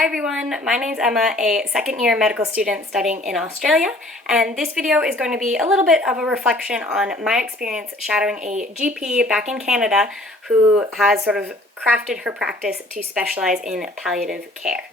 Hi everyone, my name's Emma, a second-year medical student studying in Australia, and this video is going to be a little bit of a reflection on my experience shadowing a GP back in Canada who has sort of crafted her practice to specialize in palliative care.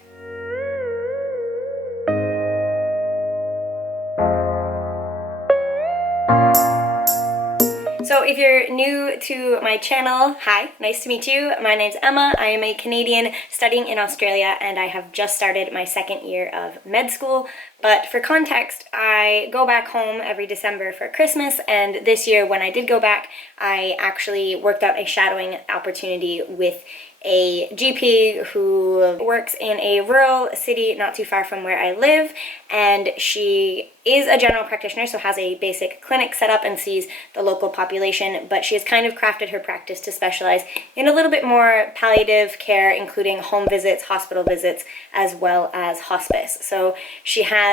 So if you're new to my channel, hi, nice to meet you. My name's Emma. I am a Canadian studying in Australia and I have just started my second year of med school. But for context, I go back home every December for Christmas, and this year when I did go back, I actually worked out a shadowing opportunity with a GP who works in a rural city not too far from where I live, and she is a general practitioner, so has a basic clinic set up and sees the local population, but she has kind of crafted her practice to specialize in a little bit more palliative care, including home visits, hospital visits, as well as hospice. So she has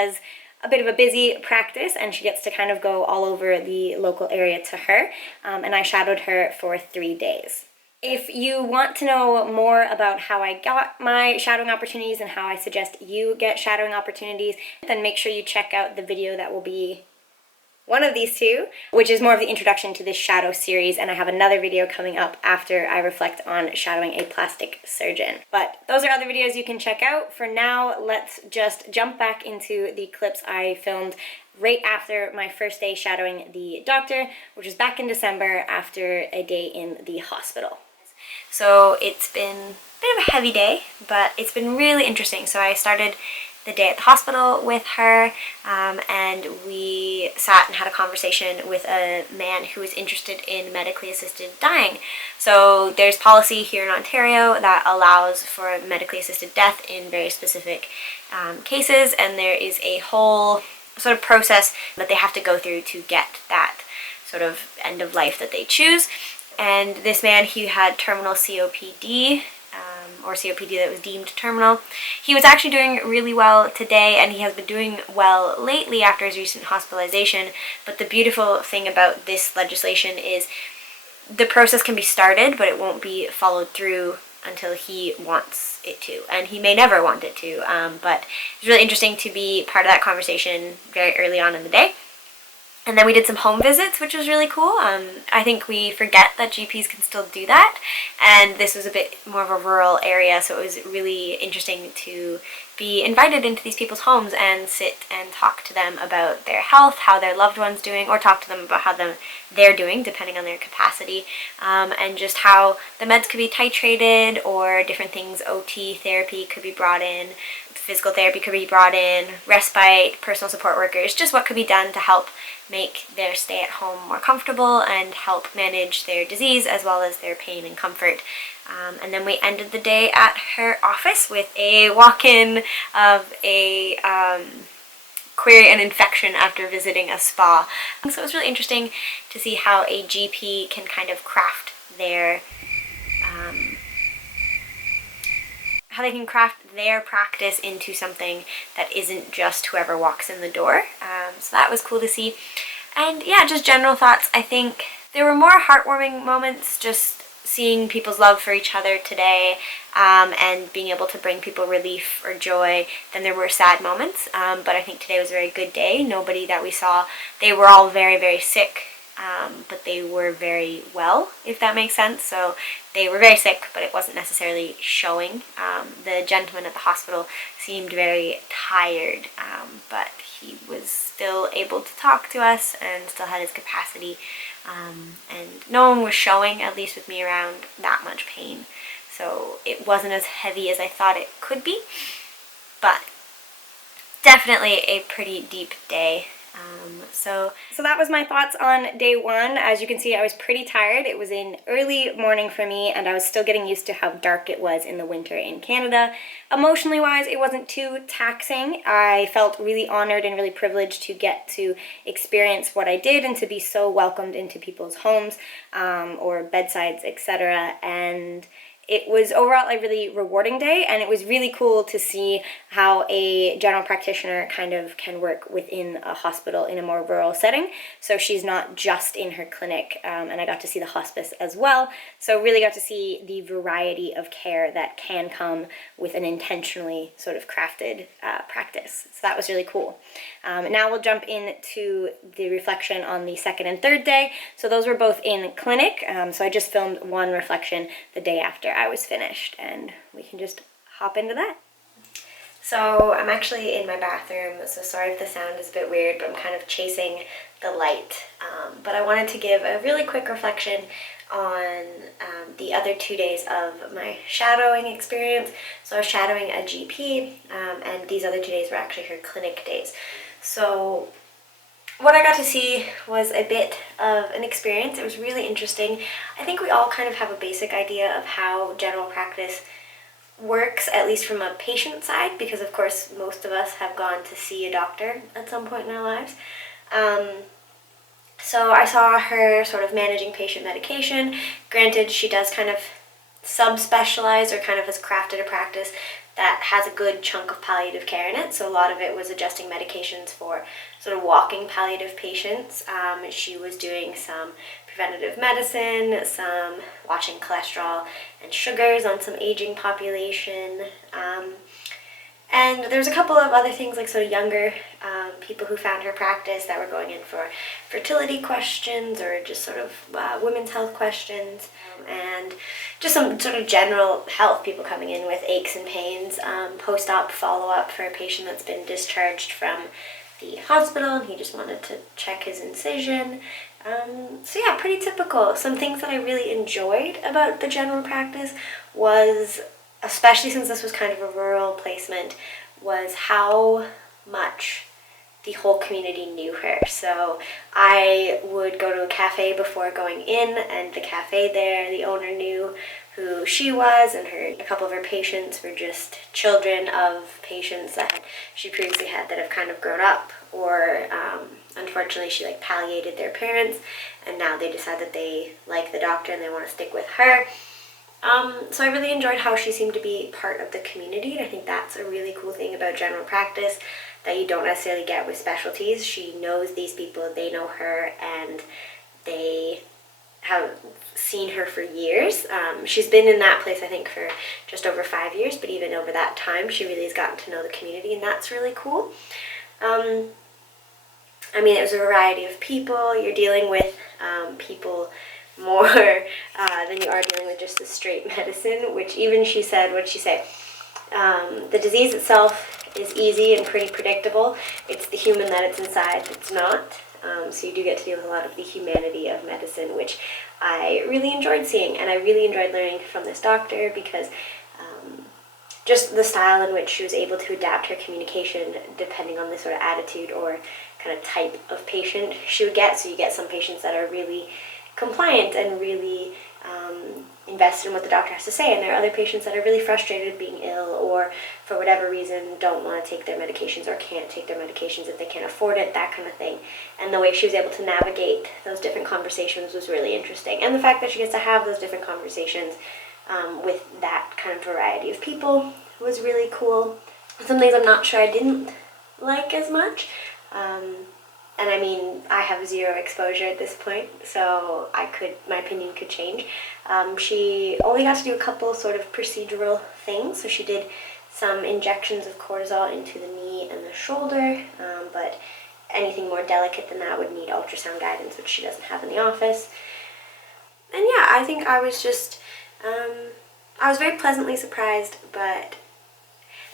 a bit of a busy practice and she gets to kind of go all over the local area to her, and I shadowed her for 3 days. If you want to know more about how I got my shadowing opportunities and how I suggest you get shadowing opportunities, then make sure you check out the video that will be one of these two, which is more of the introduction to this shadow series, and I have another video coming up after I reflect on shadowing a plastic surgeon. But those are other videos you can check out. For now, let's just jump back into the clips I filmed right after my first day shadowing the doctor, which was back in December after a day in the hospital. So it's been a bit of a heavy day, but it's been really interesting. So I started the day at the hospital with her, and we sat and had a conversation with a man who was interested in medically assisted dying. So there's policy here in Ontario that allows for medically assisted death in very specific cases, and there is a whole sort of process that they have to go through to get that sort of end of life that they choose. And this man, he had terminal COPD, or COPD that was deemed terminal. He was actually doing really well today, and he has been doing well lately after his recent hospitalization. But the beautiful thing about this legislation is the process can be started, but it won't be followed through until he wants it to, and he may never want it to. But it's really interesting to be part of that conversation very early on in the day. And then we did some home visits, which was really cool. I think we forget that GPs can still do that, and this was a bit more of a rural area, so it was really interesting to be invited into these people's homes and sit and talk to them about their health, how their loved one's doing, or talk to them about how they're doing, depending on their capacity, and just how the meds could be titrated, or different things, OT therapy could be brought in, physical therapy could be brought in, respite, personal support workers, just what could be done to help make their stay at home more comfortable and help manage their disease as well as their pain and comfort. And then we ended the day at her office with a walk-in of a query an infection after visiting a spa. So it was really interesting to see how a GP can kind of craft their how they can craft their practice into something that isn't just whoever walks in the door. So that was cool to see. And yeah, just general thoughts. I think there were more heartwarming moments just seeing people's love for each other today, and being able to bring people relief or joy than there were sad moments. But I think today was a very good day. Nobody that we saw, they were all very, very sick, but they were very well, if that makes sense. So they were very sick, but it wasn't necessarily showing. The gentleman at the hospital seemed very tired, but he was still able to talk to us and still had his capacity, and no one was showing, at least with me around, that much pain. So it wasn't as heavy as I thought it could be, but definitely a pretty deep day. So that was my thoughts on day one. As you can see, I was pretty tired. It was an early morning for me, and I was still getting used to how dark it was in the winter in Canada. Emotionally wise, it wasn't too taxing. I felt really honored and really privileged to get to experience what I did and to be so welcomed into people's homes, or bedsides, etc. And it was overall a really rewarding day, and it was really cool to see how a general practitioner kind of can work within a hospital in a more rural setting. So she's not just in her clinic, and I got to see the hospice as well. So really got to see the variety of care that can come with an intentionally sort of crafted practice. So that was really cool. Now we'll jump into the reflection on the second and third day. So those were both in clinic. So I just filmed one reflection the day after I was finished, and we can just hop into that. So I'm actually in my bathroom, so sorry if the sound is a bit weird, but I'm kind of chasing the light. But I wanted to give a really quick reflection on the other 2 days of my shadowing experience. So I was shadowing a GP, and these other 2 days were actually her clinic days. So what I got to see was a bit of an experience. It was really interesting. I think we all kind of have a basic idea of how general practice works, at least from a patient side, because of course most of us have gone to see a doctor at some point in our lives. So I saw her sort of managing patient medication. Granted, she does kind of subspecialize, or kind of has crafted a practice that has a good chunk of palliative care in it. So a lot of it was adjusting medications for sort of walking palliative patients. She was doing some preventative medicine, some watching cholesterol and sugars on some aging population. And there's a couple of other things, like sort of younger people who found her practice that were going in for fertility questions, or just sort of women's health questions, and just some sort of general health, people coming in with aches and pains, post-op follow-up for a patient that's been discharged from the hospital, and he just wanted to check his incision. So yeah, pretty typical. Some things that I really enjoyed about the general practice was, especially since this was kind of a rural placement, was how much the whole community knew her. So I would go to a cafe before going in, and the cafe there, the owner knew who she was, and a couple of her patients were just children of patients that she previously had that have kind of grown up, or unfortunately she like palliated their parents, and now they decide that they like the doctor and they want to stick with her. So I really enjoyed how she seemed to be part of the community, and I think that's a really cool thing about general practice that you don't necessarily get with specialties. She knows these people, they know her, and they have seen her for years. She's been in that place, I think, for just over 5 years, but even over that time, she really has gotten to know the community, and that's really cool. I mean, it was a variety of people. You're dealing with people more than you are dealing with just the straight medicine, which even she said, what'd she say? The disease itself is easy and pretty predictable. It's the human that it's inside that's not. So you do get to deal with a lot of the humanity of medicine, which I really enjoyed seeing, and I really enjoyed learning from this doctor, because just the style in which she was able to adapt her communication depending on the sort of attitude or kind of type of patient she would get. So you get some patients that are really compliant and really invested in what the doctor has to say, and there are other patients that are really frustrated being ill, or for whatever reason don't want to take their medications, or can't take their medications if they can't afford it, that kind of thing. And the way she was able to navigate those different conversations was really interesting, and the fact that she gets to have those different conversations with that kind of variety of people was really cool. Some things I'm not sure I didn't like as much. And I mean, I have zero exposure at this point, so my opinion could change. She only got to do a couple sort of procedural things. So she did some injections of cortisol into the knee and the shoulder, but anything more delicate than that would need ultrasound guidance, which she doesn't have in the office. And yeah, I think I was just, I was very pleasantly surprised, but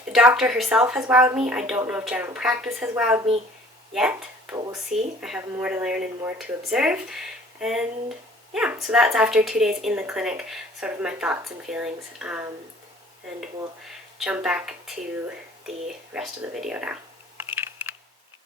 the doctor herself has wowed me. I don't know if general practice has wowed me yet, but we'll see. I have more to learn and more to observe. And yeah, so that's after 2 days in the clinic, sort of my thoughts and feelings. And we'll jump back to the rest of the video now.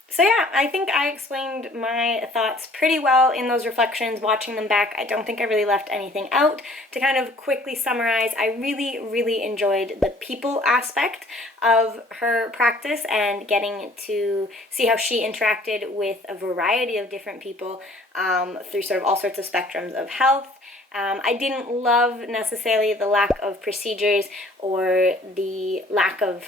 So yeah, I think I explained my thoughts pretty well in those reflections. Watching them back, I don't think I really left anything out. To kind of quickly summarize, I really, really enjoyed the people aspect of her practice and getting to see how she interacted with a variety of different people through sort of all sorts of spectrums of health. I didn't love necessarily the lack of procedures or the lack of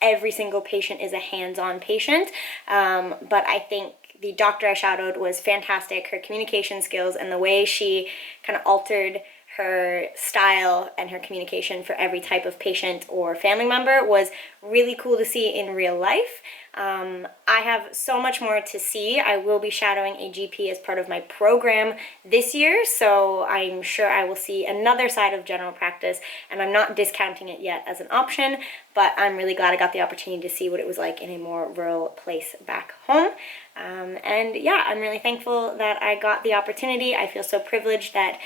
every single patient is a hands-on patient, but I think the doctor I shadowed was fantastic. Her communication skills and the way she kind of altered her style and her communication for every type of patient or family member was really cool to see in real life. I have so much more to see. I will be shadowing a GP as part of my program this year, so I'm sure I will see another side of general practice, and I'm not discounting it yet as an option, but I'm really glad I got the opportunity to see what it was like in a more rural place back home. And yeah, I'm really thankful that I got the opportunity. I feel so privileged that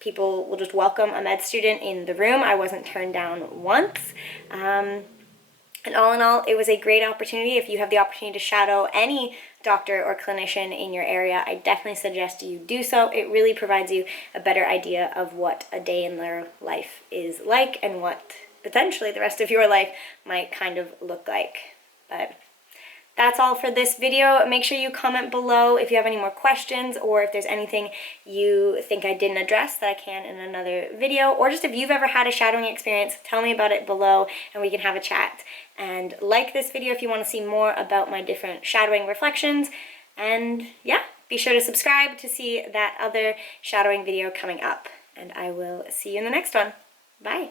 people will just welcome a med student in the room. I wasn't turned down once. And all in all, it was a great opportunity. If you have the opportunity to shadow any doctor or clinician in your area, I definitely suggest you do so. It really provides you a better idea of what a day in their life is like and what potentially the rest of your life might kind of look like. But that's all for this video. Make sure you comment below if you have any more questions, or if there's anything you think I didn't address that I can in another video, or just if you've ever had a shadowing experience, tell me about it below and we can have a chat. And like this video if you want to see more about my different shadowing reflections. And yeah, be sure to subscribe to see that other shadowing video coming up. And I will see you in the next one. Bye.